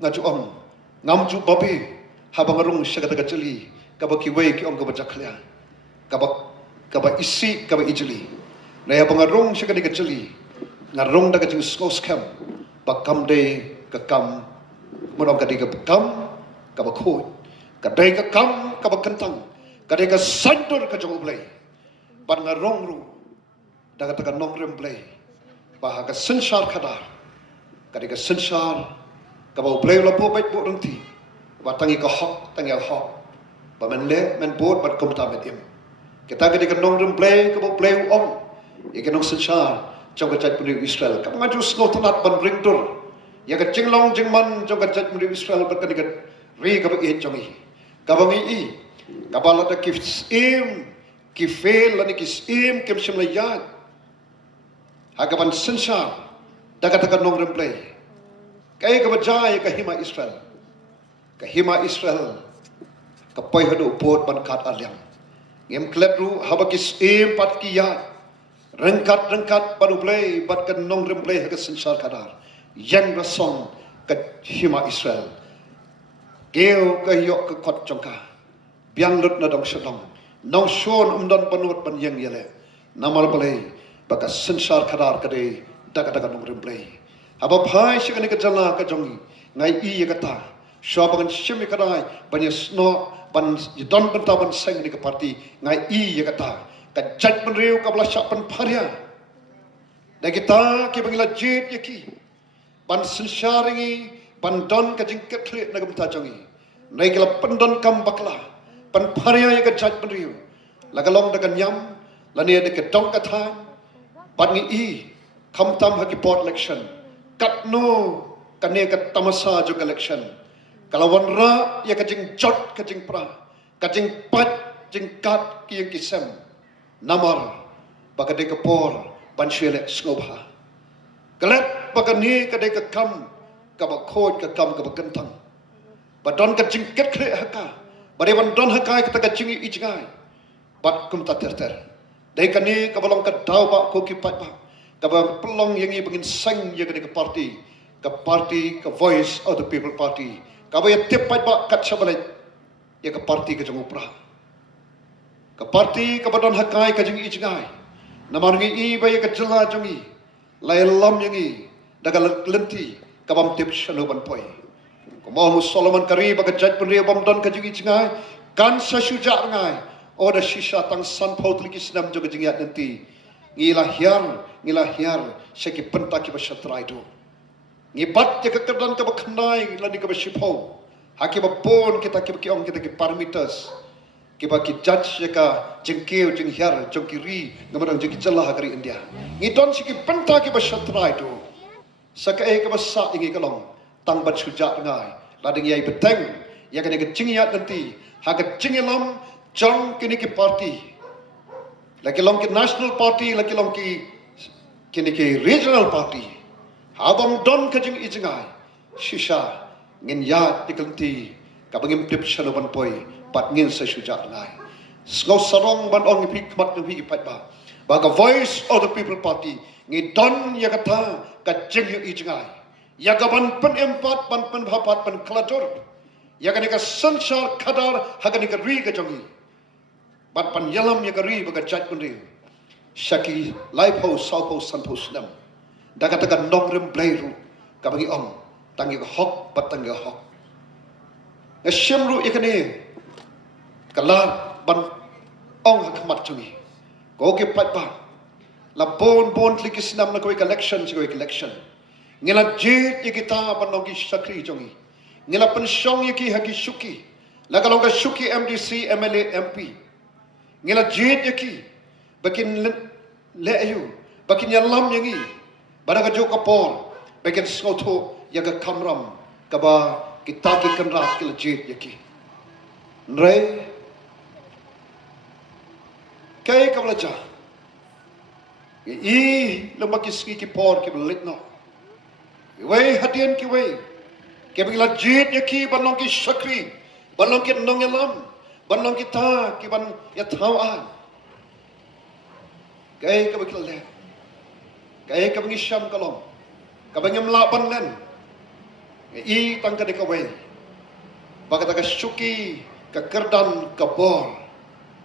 ngaju om ngam ju babi habang rung syagata gaceli kabaki wei ki om kabajak khlia kaba isi kaba ijli na ya bangarung syagata gaceli ngarung daga jing skos kam bakam de kakam monong kadi kakam kaba khoi kadai kakam kaba kentang kadai ka santur ka jong blai ban ngarong ru daga taga nong rem blai bahaga sensar khadar kadai ka sensar kaba blai la po baik bo renti watangi ka hok tangi hok ba men le men bot bat kom ta met im kita kadai ka nong rem blai kaba blai om ikenong sensar trong cái trạch của Israel, các ngài Chúa ngô thắt ban ring tur, ya cái chinh long chinh man trong cái trạch của Israel bắt cái ri các bạn trong ini, các bạn ini, các bạn là kifel là im kem xem lại ya, các bạn sinh sa, dagat dagat nong remplay, cái bạn jai cái hima Israel, cái pai hadu pot ban kat aliam, ngem kletru haba im pat kiya. Rengkat baru play bat kan nong rem play ke sensar kadar yang rasong ke hima Israel keu ke yok ke kot jongka biang lut na dong sedong nong shon don panut pan yang yele namal play baka sensar kadar kade daga nong rem play aba phai sikani ke jala ke jongi ngai i ye kata swabangan shimi kadai banyes no ban don benta ban seng ni ke parti ngai i ye kata kajat penriu kabla syak penparia dan kita bangila jid yaki ban sensharingi ban don kajing ketlik na gamta jongi nai kala pendon kam bakla penparia ya kajat penriu lagalong dagan yam lani de kedong katha ban ngi i kam tam haki port election katno kane ka tamasa jog election kalawan ra ya kajing jot kajing pra kajing pat jing kat ki kisam namar bagade ke por ban syelek skobha kelet bagani kadai ke kam ka bakhot ke kam ka bakentang badon ka jingket kre haka bade wan don haka kita ka jingi ijngai bat kum ta ter dai kani ka balong ka dau ba ko ki pat ba ka ba pelong yangi bangin sang ya ke parti ka voice of the people party ka ba tip pat ba kat sabalai ya ke parti ke jong upra ka parti ka badon hakai ka jing ijngai namar ngi i ba ka jela jongi lai lam yangi daga lenti ka bam tip shano ban poi ko mo Solomon kari ba ka jat pun bam don ka jing ijngai kan sa syuja ngai oda shisha tang san paut liki snam joga jing yat nanti ngila hiar seki penta ki ba shatrai do ngi bat ya ka kedan ka ba khnai lani ka ba shipo haki ba pon kita ki ong kita ki parameters kiba ki judge ka jengkeu jeng hiar jong kiri ngamadang jeng celah kari India ngidon siki penta ki basatrai tu sakae ka basa ingi kalong tang bat suja ngai lading yai beteng ya kene ke jingiat nanti ha ke jingilam jong kini ki party laki long ki national party laki long ki kini ki regional party habam don ka jing ijngai shisha ngin ya dikelti ka bangim tip shanoban poi pat ngin sa syuja ngai ngau sarong ban ong pi kmat ngi pat ba baga voice of the people party ngi don ya kata ka jing yu ijngai ya ga ban pen empat ban pen bhapat ban klator ya ga ka sansar khadar ha ga ka ri ga jongi bat pan yalam ya ga ri baga jat kun ri shaki life house south house san house nam da ka ta nong rem blairu ka bagi om tangi hok pat tangi hok ngashamru ikane kala ban ong hakmat chungi ko ke pat ba la bon klikis nam na ko election ngela je kita ban nogi sakri chungi ngela pen shong yaki haki shuki la kalonga shuki MDC MLA MP ngela je yaki bakin le ayu bakin yalam yangi baraga jo kapor bakin skoto yaga kamram kaba kita ki kanrat kila je yaki nre kay kablaja i lumaki ski ki por ki blit no we hadian ki we ke bingla jit yaki banong ki sakri banong ki nong yalam banong ki ta ki ban ya thawa kay ka bikla le kay ka bangi sham kalom ka bangam la ban len I tangka de kawai. Baka taka syuki ka kerdan ka bor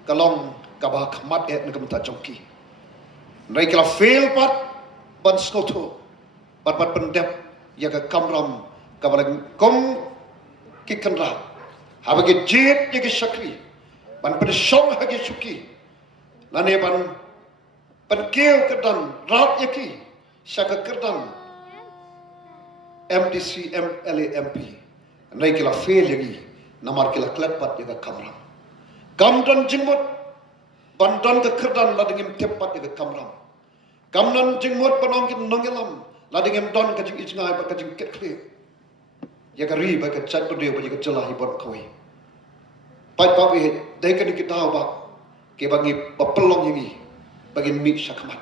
kalong ka ba khamat et ngam ta jongki. Nai kala fail pat ban skoto. Pat pendep ya ka kamram ka balang kom ki kanra. Habagi jet ya ki syakri. Ban pedesong hagi syuki. Nane ban kêu kerdan rat ya ki syaka kerdan MDC MLA MP. Nai kila fail lagi namar kila klepat ya kamram gamdan jingmut bandan ke kerdan ladingim tepat ya kamram gamdan jingmut panongkin nongelam ladingim don ka jing ijngai ba ka jing ketkle ya ka ri ba ka chat ko de ba ya ka celah ibon koi pai pa we dai ka dikitaw ba ke bangi papelong ini bagi mik syakmat